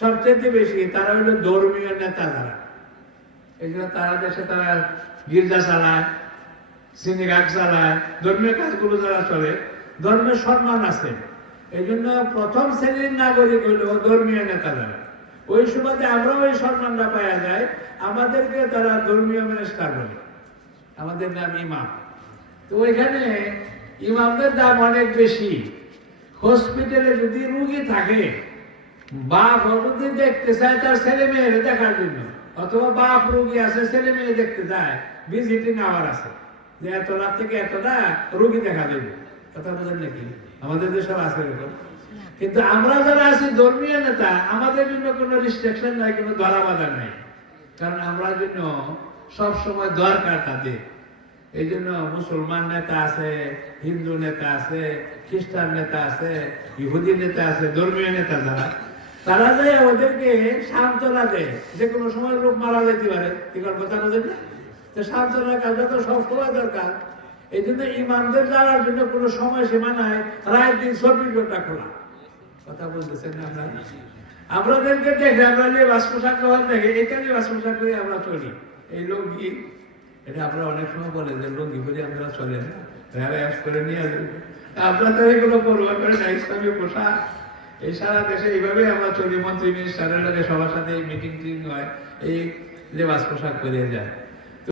সবচেয়ে বেশি তারা হলো ধর্মীয় নেতা যারা, এই জন্য তারা দেশে তারা গির্জা চালায়, সিনেগাগ চালায়, ধর্মীয় কাজগুলো যারা চলে, ধর্মের সম্মান আছে। এই জন্য প্রথম শ্রেণীর নাগরিক হইল ধর্মীয় নেতা যারা। ওই সুবাদে আমরাও এই সম্মানটা পাওয়া যায়। আমাদেরকে তারা ধর্মীয় মিনিস্টার বলে, আমাদের নাম ইমাম। তো ওইখানে ইমামদের দাম অনেক বেশি। হসপিটালে যদি রুগী থাকে, বাপ যদি দেখতে চায় তার ছেলে মেয়েরে দেখার জন্য, অথবা বাপ রুগী আছে ছেলে মেয়ে দেখতে যায়, ভিজিটিং আওয়ার আছে, যে এত রাত থেকে এতটা রুগী দেখা যাবে। কথা বোঝেন নাকি? আমাদের দেশেও আছে এরকম। কিন্তু আমরা যারা আছি ধর্মীয় নেতা, আমাদের জন্য কোনো রিস্ট্রিকশন নাই, কোনো ধরা বাধা নাই, কারণ আমরা জন্য সবসময় দরকার তাদের। এই জন্য মুসলমান নেতা আছে, হিন্দু নেতা আছে, খ্রিস্টান নেতা আছে, ইহুদি নেতা আছে, ধর্মীয় নেতা যারা, তারা যে ওদেরকে সান্ত্বনা দেয়। যে কোনো সময় লোক মারা যেতে পারে, ঠিক কথা বোঝেন না? তো সান্ত্বনা কাজটা তো সবসময় দরকার। এই জন্য ইমামদের যাওয়ার জন্য কোনো সময় সীমা নাই, রাত দিন 24 ঘন্টা খোলা। কথা বলতেছেন না? আমাদেরকে দেখে আমরা লেবাস পোশাক দেখে, এটা লেবাস পোশাক করে আমরা চলি। এই লুঙ্গি, এটা আমরা অনেক সময় বলে যে লুঙ্গি করে আমরা চলে না, করে নিয়ে আসবেন। আমরা তো এগুলো পড়ুয়া করে না, ইসলামী পোশাক। এই সারা দেশে এইভাবে আমরা চলি। মন্ত্রী মিনিস্টারের সবার সাথে মিটিং টিং হয়, এই লেবাস পোশাক করে যায়।